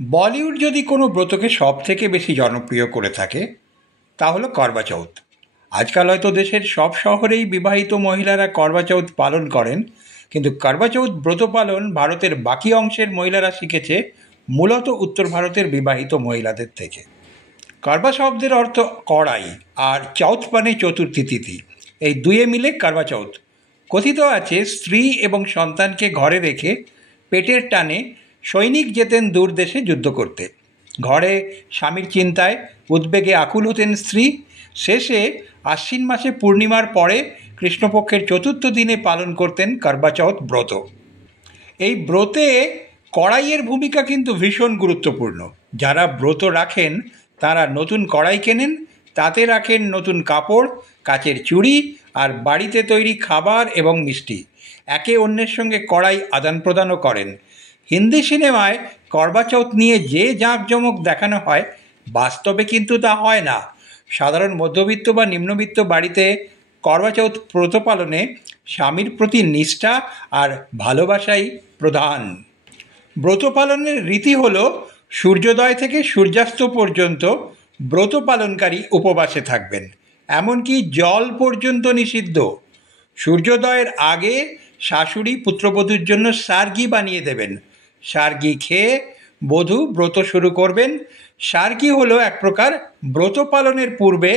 বলিউড যদি কোনো ব্রতকে সব থেকে বেশি জনপ্রিয় করে থাকে তা হলো করবা চৌথ। আজকাল হয়তো দেশের সব শহরেই বিবাহিত মহিলারা করবা চৌথ পালন করেন, কিন্তু করবা চৌথ ব্রত পালন ভারতের বাকি অংশের মহিলারা শিখেছে মূলত উত্তর ভারতের বিবাহিত মহিলাদের থেকে। করবা শব্দের অর্থ কড়াই, আর চৌথ মানে চতুর্থী তিথি, এই দুয়ে মিলে করবা চৌথ। কথিত আছে স্ত্রী এবং সন্তানকে ঘরে রেখে পেটের টানে সৈনিক যেতেন দূর দেশে যুদ্ধ করতে। ঘরে স্বামীর চিন্তায় উদ্বেগে আকুল হতেন স্ত্রী। শেষে আশ্বিন মাসে পূর্ণিমার পরে কৃষ্ণপক্ষের চতুর্থ দিনে পালন করতেন করবা চৌথ ব্রত। এই ব্রতে কড়াইয়ের ভূমিকা কিন্তু ভীষণ গুরুত্বপূর্ণ। যারা ব্রত রাখেন তারা নতুন কড়াই কেনেন, তাতে রাখেন নতুন কাপড়, কাচের চুড়ি আর বাড়িতে তৈরি খাবার এবং মিষ্টি। একে অন্যের সঙ্গে কড়াই আদান প্রদানও করেন। হিন্দি সিনেমায় করবা চৌথ নিয়ে যে জাঁকজমক দেখানো হয়, বাস্তবে কিন্তু তা হয় না। সাধারণ মধ্যবিত্ত বা নিম্নবিত্ত বাড়িতে করবা চৌথ ব্রত পালনে স্বামীর প্রতি নিষ্ঠা আর ভালোবাসাই প্রধান। ব্রত পালনের রীতি হল সূর্যোদয় থেকে সূর্যাস্ত পর্যন্ত ব্রত পালনকারী উপবাসে থাকবেন, এমনকি জল পর্যন্ত নিষিদ্ধ। সূর্যোদয়ের আগে শাশুড়ি পুত্রবধূর জন্য সার্গি বানিয়ে দেবেন। সার্গি খেয়ে বধূ ব্রত শুরু করবেন। সার্গি হলো এক প্রকার ব্রত পালনের পূর্বে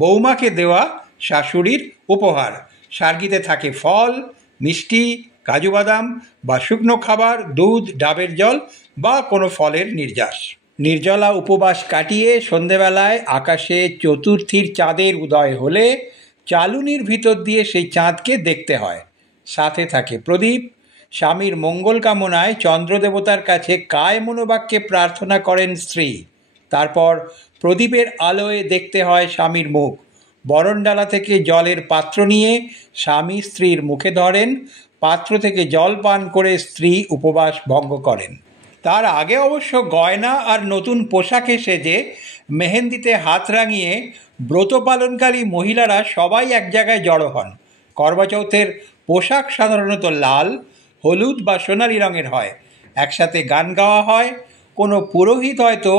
বৌমাকে দেওয়া শাশুড়ির উপহার। সার্গিতে থাকে ফল, মিষ্টি, কাজু বাদাম বা শুকনো খাবার, দুধ, ডাবের জল বা কোনো ফলের নির্যাস। নির্জলা উপবাস কাটিয়ে সন্ধেবেলায় আকাশে চতুর্থীর চাঁদের উদয় হলে চালুনির ভিতর দিয়ে সেই চাঁদকে দেখতে হয়। সাথে থাকে প্রদীপ। স্বামীর মঙ্গল কামনায় চন্দ্রদেবতার কাছে কায় মনোবাক্যে প্রার্থনা করেন স্ত্রী। তারপর প্রদীপের আলোয় দেখতে হয় স্বামীর মুখ। বরণডালা থেকে জলের পাত্র নিয়ে স্বামী স্ত্রীর মুখে ধরেন। পাত্র থেকে জল পান করে স্ত্রী উপবাস ভঙ্গ করেন। তার আগে অবশ্য গয়না আর নতুন পোশাকে সেজে মেহেন্দিতে হাত রাঙিয়ে ব্রত পালনকারী মহিলারা সবাই এক জায়গায় জড়ো হন। করবা চৌথের পোশাক সাধারণত লাল, হলুদ বা সোনালি রঙের হয়। একসাথে গান গাওয়া হয়। কোনো পুরোহিত হয়তো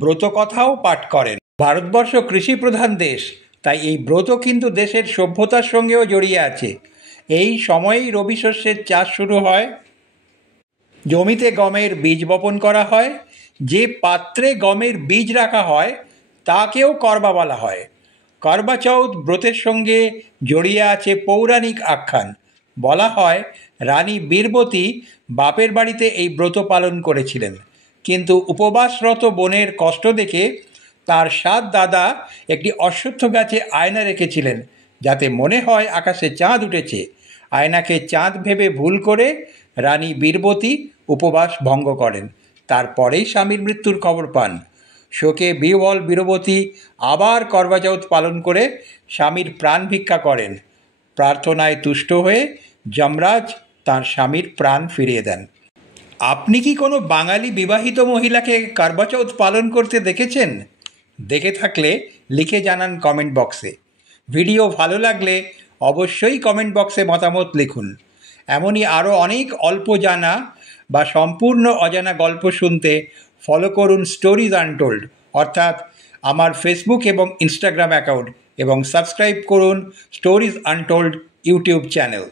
ব্রত কথাও পাঠ করেন। ভারতবর্ষ কৃষিপ্রধান দেশ, তাই এই ব্রত কিন্তু দেশের সভ্যতার সঙ্গেও জড়িয়ে আছে। এই সময়েই রবি শস্যের চাষ শুরু হয়। জমিতে গমের বীজ বপন করা হয়। যে পাত্রে গমের বীজ রাখা হয় তাকেও করবা বলা হয়। করবা চৌথ ব্রতের সঙ্গে জড়িয়ে আছে পৌরাণিক আখ্যান। বলা হয় রানী বীরবতী বাপের বাড়িতে এই ব্রত পালন করেছিলেন, কিন্তু উপবাসরত বোনের কষ্ট দেখে তার 7 দাদা একটি অশ্বত্থ গাছে আয়না রেখেছিলেন, যাতে মনে হয় আকাশে চাঁদ উঠেছে। আয়নাকে চাঁদ ভেবে ভুল করে রানী বীরবতী উপবাস ভঙ্গ করেন। তারপরেই স্বামীর মৃত্যুর খবর পান। শোকে বিহ্বল বীরবতী আবার করবা চৌথ পালন করে স্বামীর প্রাণ ভিক্ষা করেন। প্রার্থনায় তুষ্ট হয়ে যমরাজ তাঁর স্বামীর প্রাণ ফিরিয়ে দেন। আপনি কি কোনো বাঙালি বিবাহিত মহিলাকে করবা চৌথ পালন করতে দেখেছেন? দেখে থাকলে লিখে জানান কমেন্ট বক্সে। ভিডিও ভালো লাগলে অবশ্যই কমেন্ট বক্সে মতামত লিখুন। এমনই আরও অনেক অল্প জানা বা সম্পূর্ণ অজানা গল্প শুনতে ফলো করুন স্টোরিজ আনটোল্ড, অর্থাৎ আমার ফেসবুক এবং ইনস্টাগ্রাম অ্যাকাউন্ট, এবং সাবস্ক্রাইব করুন স্টোরিজ আনটোল্ড ইউটিউব চ্যানেল।